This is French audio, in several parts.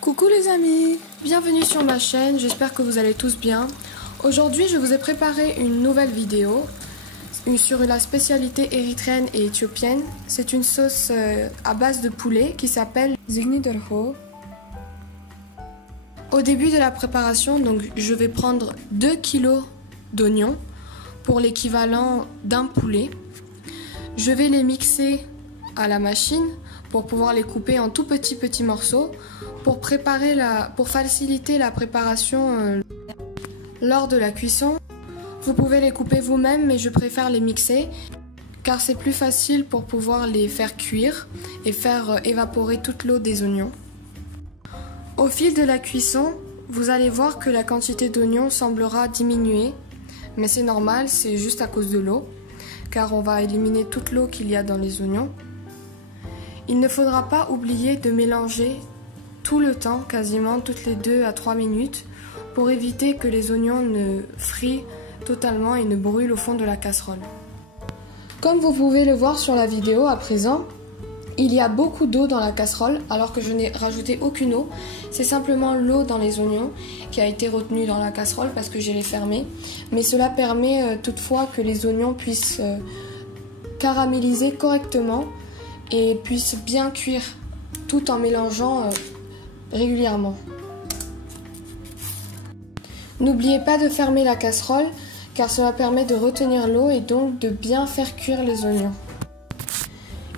Coucou les amis, bienvenue sur ma chaîne, j'espère que vous allez tous bien. Aujourd'hui je vous ai préparé une nouvelle vidéo sur la spécialité érythréenne et éthiopienne. C'est une sauce à base de poulet qui s'appelle Zigni Derho. Au début de la préparation, donc, je vais prendre 2 kg d'oignons pour l'équivalent d'un poulet. Je vais les mixer à la machine pour pouvoir les couper en tout petits morceaux pour faciliter la préparation lors de la cuisson. Vous pouvez les couper vous-même, mais je préfère les mixer car c'est plus facile pour pouvoir les faire cuire et faire évaporer toute l'eau des oignons. Au fil de la cuisson, vous allez voir que la quantité d'oignons semblera diminuer, mais c'est normal, c'est juste à cause de l'eau, car on va éliminer toute l'eau qu'il y a dans les oignons. Il ne faudra pas oublier de mélanger tout le temps, quasiment toutes les 2 à 3 minutes, pour éviter que les oignons ne frient totalement et ne brûlent au fond de la casserole. Comme vous pouvez le voir sur la vidéo à présent, il y a beaucoup d'eau dans la casserole alors que je n'ai rajouté aucune eau. C'est simplement l'eau dans les oignons qui a été retenue dans la casserole parce que j'ai les fermés. Mais cela permet toutefois que les oignons puissent caraméliser correctement et puissent bien cuire tout en mélangeant régulièrement. N'oubliez pas de fermer la casserole car cela permet de retenir l'eau et donc de bien faire cuire les oignons.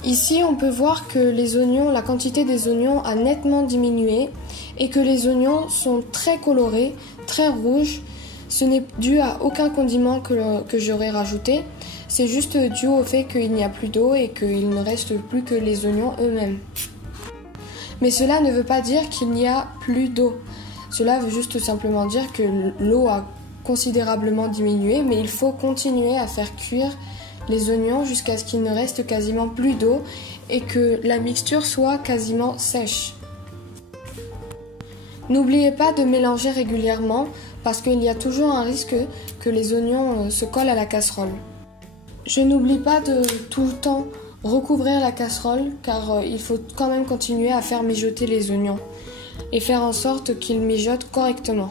Ici, on peut voir que la quantité des oignons a nettement diminué et que les oignons sont très colorés, très rouges. Ce n'est dû à aucun condiment que j'aurais rajouté, c'est juste dû au fait qu'il n'y a plus d'eau et qu'il ne reste plus que les oignons eux-mêmes. Mais cela ne veut pas dire qu'il n'y a plus d'eau. Cela veut juste simplement dire que l'eau a considérablement diminué, mais il faut continuer à faire cuire les oignons jusqu'à ce qu'il ne reste quasiment plus d'eau et que la mixture soit quasiment sèche. N'oubliez pas de mélanger régulièrement parce qu'il y a toujours un risque que les oignons se collent à la casserole. Je n'oublie pas de tout le temps recouvrir la casserole car il faut quand même continuer à faire mijoter les oignons et faire en sorte qu'ils mijotent correctement.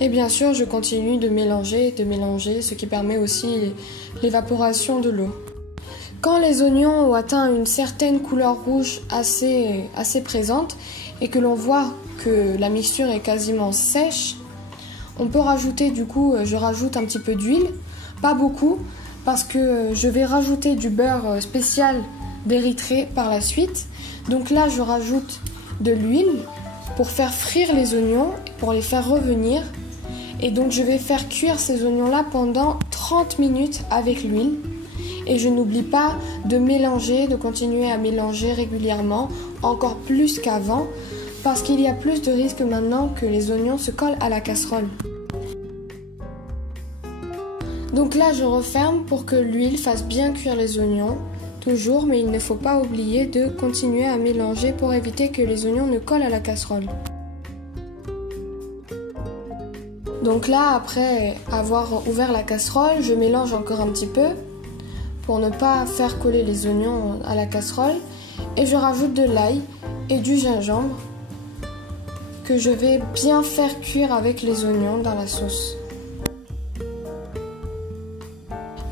Et bien sûr, je continue de mélanger, ce qui permet aussi l'évaporation de l'eau. Quand les oignons ont atteint une certaine couleur rouge assez présente et que l'on voit que la mixture est quasiment sèche, on peut rajouter je rajoute un petit peu d'huile, pas beaucoup, parce que je vais rajouter du beurre spécial d'Érythrée par la suite. Donc là, je rajoute de l'huile pour faire frire les oignons, pour les faire revenir. Et donc je vais faire cuire ces oignons-là pendant 30 minutes avec l'huile. Et je n'oublie pas de continuer à mélanger régulièrement, encore plus qu'avant, parce qu'il y a plus de risques maintenant que les oignons se collent à la casserole. Donc là je referme pour que l'huile fasse bien cuire les oignons, toujours, mais il ne faut pas oublier de continuer à mélanger pour éviter que les oignons ne collent à la casserole. Donc là, après avoir ouvert la casserole, je mélange encore un petit peu pour ne pas faire coller les oignons à la casserole. Et je rajoute de l'ail et du gingembre que je vais bien faire cuire avec les oignons dans la sauce.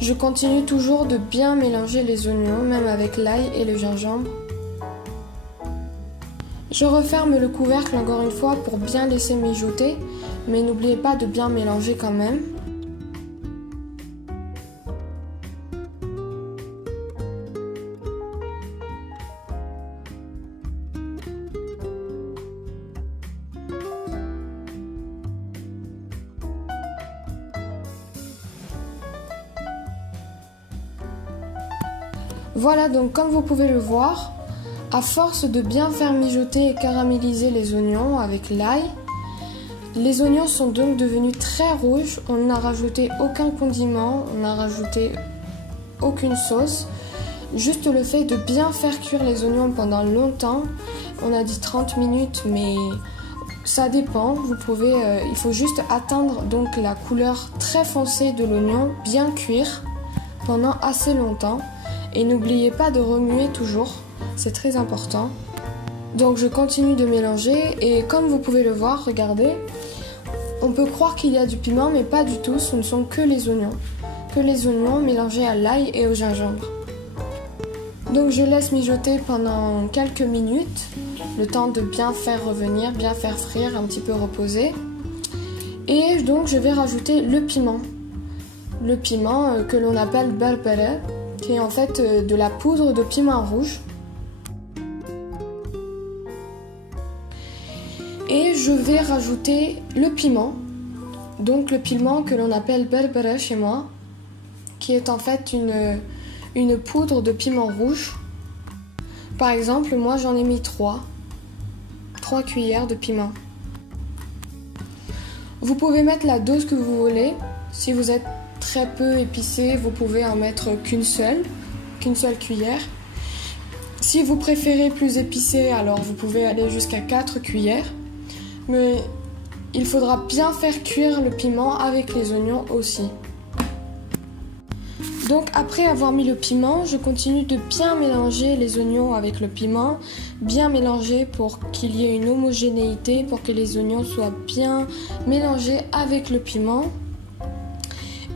Je continue toujours de bien mélanger les oignons, même avec l'ail et le gingembre. Je referme le couvercle encore une fois pour bien laisser mijoter. Mais n'oubliez pas de bien mélanger quand même. Voilà, donc comme vous pouvez le voir, à force de bien faire mijoter et caraméliser les oignons avec l'ail, les oignons sont donc devenus très rouges, on n'a rajouté aucun condiment, on n'a rajouté aucune sauce. Juste le fait de bien faire cuire les oignons pendant longtemps, on a dit 30 minutes mais ça dépend, il faut juste atteindre donc la couleur très foncée de l'oignon, bien cuire pendant assez longtemps et n'oubliez pas de remuer toujours, c'est très important. Donc je continue de mélanger et comme vous pouvez le voir, regardez, on peut croire qu'il y a du piment mais pas du tout, ce ne sont que les oignons. Que les oignons mélangés à l'ail et au gingembre. Donc je laisse mijoter pendant quelques minutes, le temps de bien faire revenir, bien faire frire, un petit peu reposer. Et donc je vais rajouter le piment. Le piment que l'on appelle berbere, qui est en fait de la poudre de piment rouge. Et je vais rajouter le piment, donc le piment que l'on appelle berbere chez moi, qui est en fait une poudre de piment rouge. Par exemple, moi j'en ai mis 3 cuillères de piment. Vous pouvez mettre la dose que vous voulez. Si vous êtes très peu épicé, vous pouvez en mettre qu'une seule cuillère. Si vous préférez plus épicé, alors vous pouvez aller jusqu'à 4 cuillères. Mais il faudra bien faire cuire le piment avec les oignons aussi. Donc après avoir mis le piment, je continue de bien mélanger les oignons avec le piment, bien mélanger pour qu'il y ait une homogénéité, pour que les oignons soient bien mélangés avec le piment.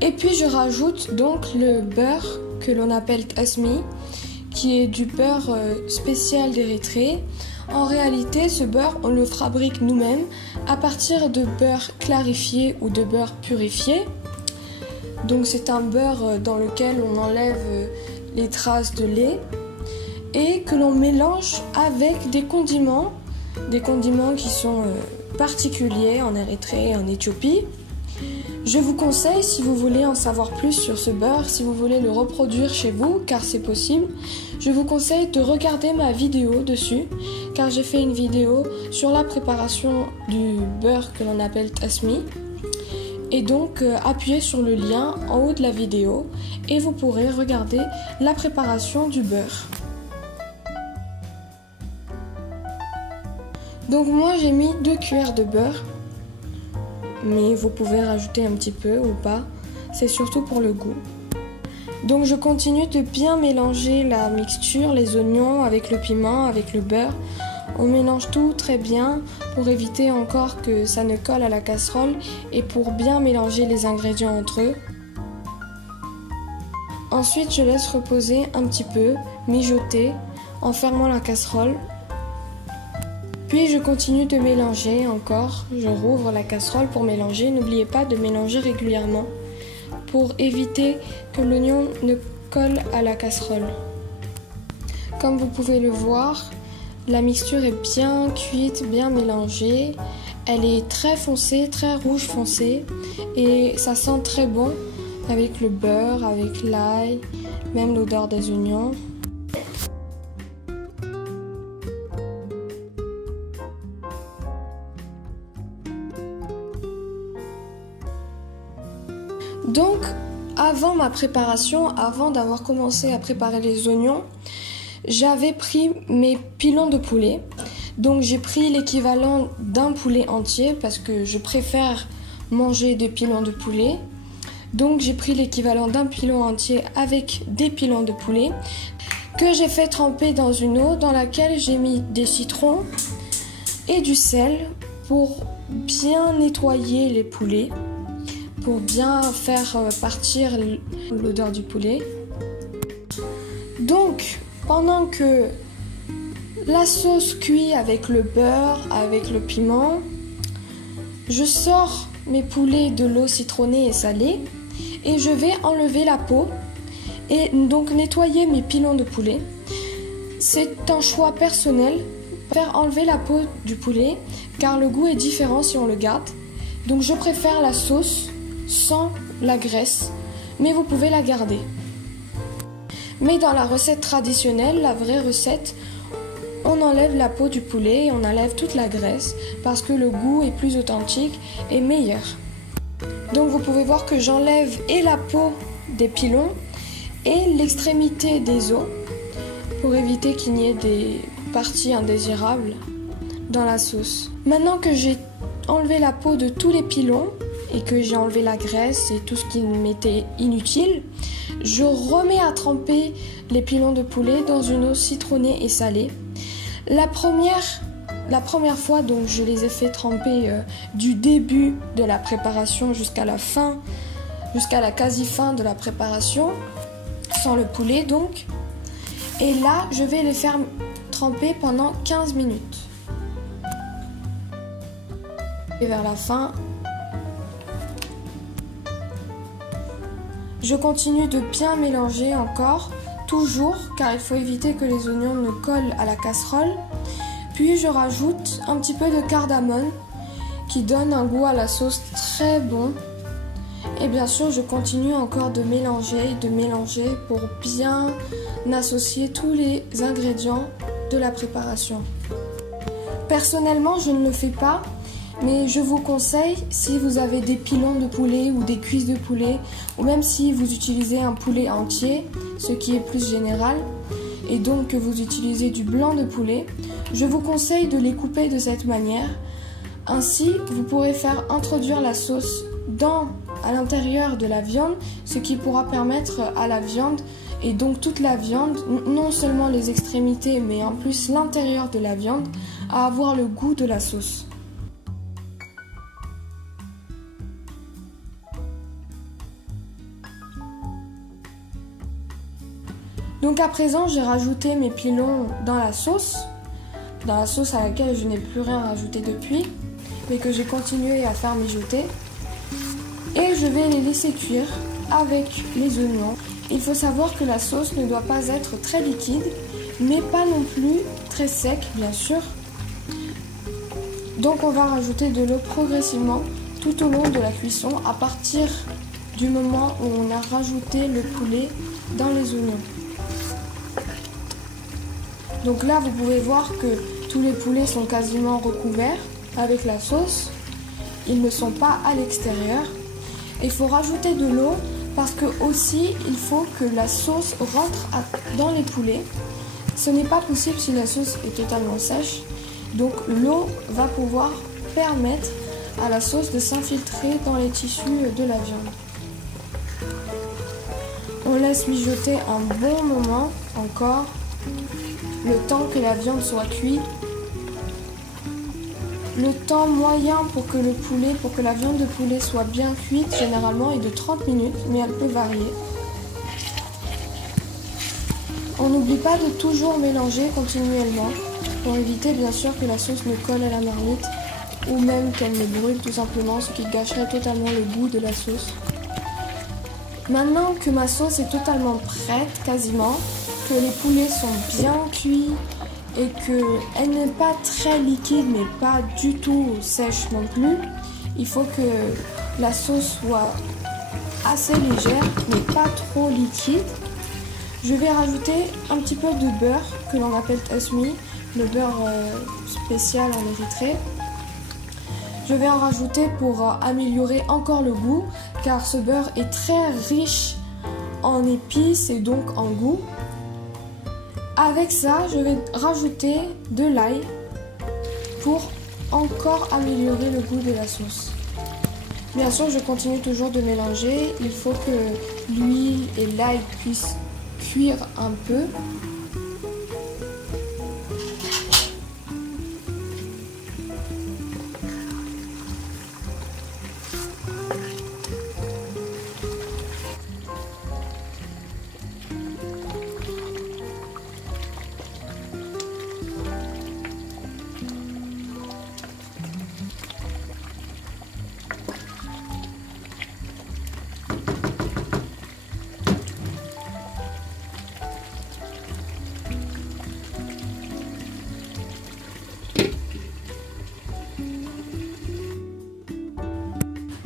Et puis je rajoute donc le beurre que l'on appelle tasmi, qui est du beurre spécial d'Érythrée. En réalité, ce beurre, on le fabrique nous-mêmes à partir de beurre clarifié ou de beurre purifié. Donc c'est un beurre dans lequel on enlève les traces de lait et que l'on mélange avec des condiments qui sont particuliers en Érythrée et en Éthiopie. Je vous conseille, si vous voulez en savoir plus sur ce beurre, si vous voulez le reproduire chez vous, car c'est possible, je vous conseille de regarder ma vidéo dessus, car j'ai fait une vidéo sur la préparation du beurre que l'on appelle tasmi. Et donc, appuyez sur le lien en haut de la vidéo et vous pourrez regarder la préparation du beurre. Donc moi, j'ai mis 2 cuillères de beurre. Mais vous pouvez rajouter un petit peu ou pas, c'est surtout pour le goût. Donc je continue de bien mélanger la mixture, les oignons avec le piment, avec le beurre. On mélange tout très bien pour éviter encore que ça ne colle à la casserole et pour bien mélanger les ingrédients entre eux. Ensuite je laisse reposer un petit peu, mijoter en fermant la casserole. Puis je continue de mélanger encore, je rouvre la casserole pour mélanger. N'oubliez pas de mélanger régulièrement pour éviter que l'oignon ne colle à la casserole. Comme vous pouvez le voir, la mixture est bien cuite, bien mélangée. Elle est très foncée, très rouge foncé et ça sent très bon avec le beurre, avec l'ail, même l'odeur des oignons. Donc, avant ma préparation, avant d'avoir commencé à préparer les oignons, j'avais pris mes pilons de poulet. Donc j'ai pris l'équivalent d'un poulet entier parce que je préfère manger des pilons de poulet. Donc j'ai pris l'équivalent d'un pilon entier avec des pilons de poulet que j'ai fait tremper dans une eau dans laquelle j'ai mis des citrons et du sel pour bien nettoyer les poulets, pour bien faire partir l'odeur du poulet. Donc, pendant que la sauce cuit avec le beurre, avec le piment, je sors mes poulets de l'eau citronnée et salée et je vais enlever la peau et donc nettoyer mes pilons de poulet. C'est un choix personnel, faire enlever la peau du poulet car le goût est différent si on le garde. Donc je préfère la sauce sans la graisse, mais vous pouvez la garder. Mais dans la recette traditionnelle, la vraie recette, on enlève la peau du poulet et on enlève toute la graisse parce que le goût est plus authentique et meilleur. Donc vous pouvez voir que j'enlève et la peau des pilons et l'extrémité des os pour éviter qu'il n'y ait des parties indésirables dans la sauce. Maintenant que j'ai enlevé la peau de tous les pilons et que j'ai enlevé la graisse et tout ce qui m'était inutile, je remets à tremper les pilons de poulet dans une eau citronnée et salée. La première fois, donc, je les ai fait tremper du début de la préparation jusqu'à la fin, jusqu'à la quasi-fin de la préparation, sans le poulet donc. Et là, je vais les faire tremper pendant 15 minutes. Et vers la fin, je continue de bien mélanger encore, toujours, car il faut éviter que les oignons ne collent à la casserole. Puis je rajoute un petit peu de cardamome qui donne un goût à la sauce très bon. Et bien sûr, je continue encore de mélanger pour bien associer tous les ingrédients de la préparation. Personnellement, je ne le fais pas, mais je vous conseille, si vous avez des pilons de poulet ou des cuisses de poulet, ou même si vous utilisez un poulet entier, ce qui est plus général, et donc que vous utilisez du blanc de poulet, je vous conseille de les couper de cette manière. Ainsi, vous pourrez faire introduire la sauce à l'intérieur de la viande, ce qui pourra permettre à la viande, et donc toute la viande, non seulement les extrémités, mais en plus l'intérieur de la viande, à avoir le goût de la sauce. Donc à présent, j'ai rajouté mes pilons dans la sauce à laquelle je n'ai plus rien rajouté depuis, mais que j'ai continué à faire mijoter. Et je vais les laisser cuire avec les oignons. Il faut savoir que la sauce ne doit pas être très liquide, mais pas non plus très sec, bien sûr. Donc on va rajouter de l'eau progressivement tout au long de la cuisson, à partir du moment où on a rajouté le poulet dans les oignons. Donc là, vous pouvez voir que tous les poulets sont quasiment recouverts avec la sauce. Ils ne sont pas à l'extérieur. Il faut rajouter de l'eau parce que aussi, il faut que la sauce rentre dans les poulets. Ce n'est pas possible si la sauce est totalement sèche. Donc l'eau va pouvoir permettre à la sauce de s'infiltrer dans les tissus de la viande. On laisse mijoter un bon moment encore, le temps que la viande soit cuite. Le temps moyen pour que la viande de poulet soit bien cuite, généralement, est de 30 minutes, mais elle peut varier. On n'oublie pas de toujours mélanger continuellement, pour éviter bien sûr que la sauce ne colle à la marmite, ou même qu'elle ne brûle tout simplement, ce qui gâcherait totalement le goût de la sauce. Maintenant que ma sauce est totalement prête, quasiment, que les poulets sont bien cuits, et qu'elle n'est pas très liquide mais pas du tout sèche non plus, il faut que la sauce soit assez légère mais pas trop liquide. Je vais rajouter un petit peu de beurre que l'on appelle tasmi, le beurre spécial en Érythrée. Je vais en rajouter pour améliorer encore le goût, car ce beurre est très riche en épices et donc en goût. Avec ça, je vais rajouter de l'ail pour encore améliorer le goût de la sauce. Bien sûr, je continue toujours de mélanger. Il faut que l'huile et l'ail puissent cuire un peu.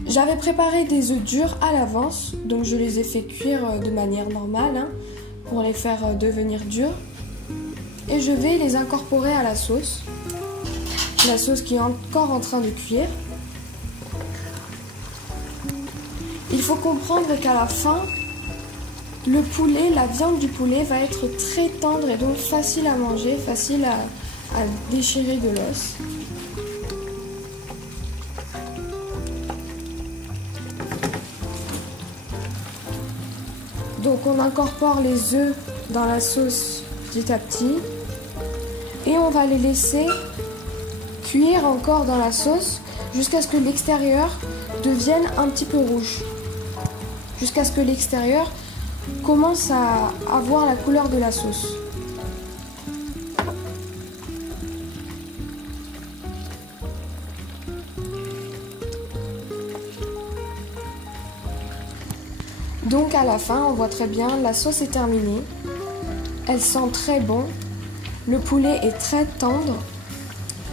J'avais préparé des œufs durs à l'avance, donc je les ai fait cuire de manière normale pour les faire devenir durs. Et je vais les incorporer à la sauce qui est encore en train de cuire. Il faut comprendre qu'à la fin, le poulet, la viande du poulet va être très tendre et donc facile à manger, facile à déchirer de l'os. Donc on incorpore les œufs dans la sauce petit à petit. Et on va les laisser cuire encore dans la sauce jusqu'à ce que l'extérieur devienne un petit peu rouge. Jusqu'à ce que l'extérieur commence à avoir la couleur de la sauce. Donc à la fin, on voit très bien, la sauce est terminée. Elle sent très bon. Le poulet est très tendre.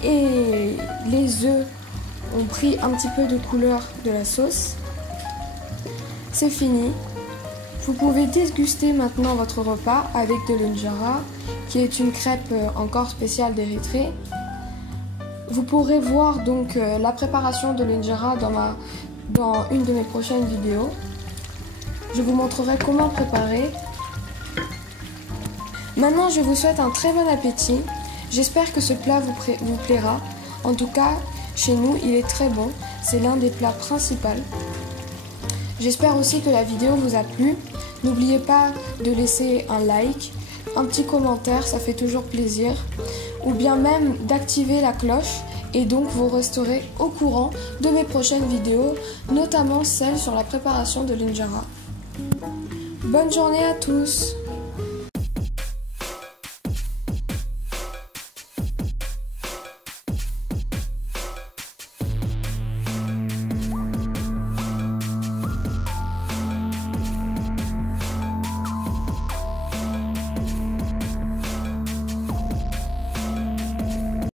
Et les œufs ont pris un petit peu de couleur de la sauce. C'est fini. Vous pouvez déguster maintenant votre repas avec de l'injera, qui est une crêpe encore spéciale d'Érythrée. Vous pourrez voir donc la préparation de l'injera dans une de mes prochaines vidéos. Je vous montrerai comment préparer. Maintenant, je vous souhaite un très bon appétit. J'espère que ce plat vous plaira. En tout cas, chez nous, il est très bon. C'est l'un des plats principaux. J'espère aussi que la vidéo vous a plu. N'oubliez pas de laisser un like, un petit commentaire, ça fait toujours plaisir. Ou bien même d'activer la cloche. Et donc, vous resterez au courant de mes prochaines vidéos, notamment celle sur la préparation de l'injera. Bonne journée à tous!